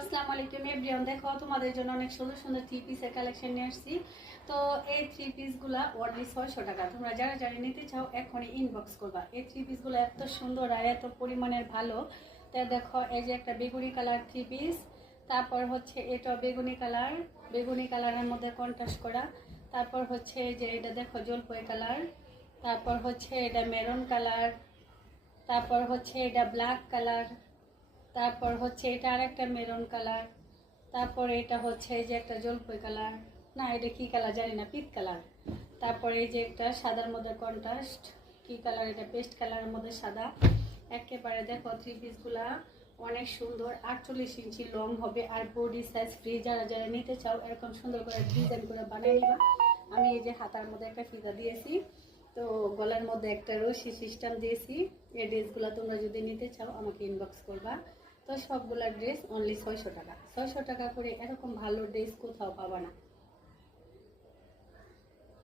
আসসালামু আলাইকুম এভরিওয়ান। দেখো তোমাদের জন্য অনেক সুন্দর সুন্দর থ্রি পিসের কালেকশন নিয়ে আসছি। তো এই থ্রি পিসগুলা অনলি 600 টাকা। তোমরা যারা যারা নিতে চাও এখনই ইনবক্স করবা। এই থ্রি পিসগুলো এত সুন্দর আর এত পরিমাণের ভালো। তা দেখো এই যে একটা বেগুনি কালার থ্রি পিস, তারপর হচ্ছে এটা বেগুনি কালারের মধ্যে কন্ট্রাস্ট করা, তারপর হচ্ছে এই যে এটা দেখো জলপাই কালার, তারপর হচ্ছে এটা মেরুন কালার, তারপর হচ্ছে এটা ব্ল্যাক কালার, তারপর হচ্ছে এটা আরেকটা মেরুন কালার, তারপর এটা হচ্ছে এই যে একটা জলপাই কালার, না এটা কি কালার জানি না, পিঙ্ক কালার। তারপর এই যে একটা সাদার মধ্যে কন্ট্রাস্ট, কি কালার এটা, পেস্ট কালারের মধ্যে সাদা। একেবারে দেখো থ্রি পিসগুলা অনেক সুন্দর, 48 ইঞ্চি লং হবে আর বডি সাইজ ফ্রি। যারা যারা নিতে চাও এরকম সুন্দর করে ডিজাইন করে বানিয়ে নিবা। আমি এই যে হাতার মধ্যে একটা ফিতা দিয়েছি, তো গলার মধ্যে একটা রশি সিস্টেম দিয়েছি। এই ড্রেসগুলো তোমরা যদি নিতে চাও আমাকে ইনবক্স করবা। তো সবগুলা ড্রেস অনলি 600 টাকা। 600 টাকা করে এরকম ভালো ড্রেস কোথাও পাবা না।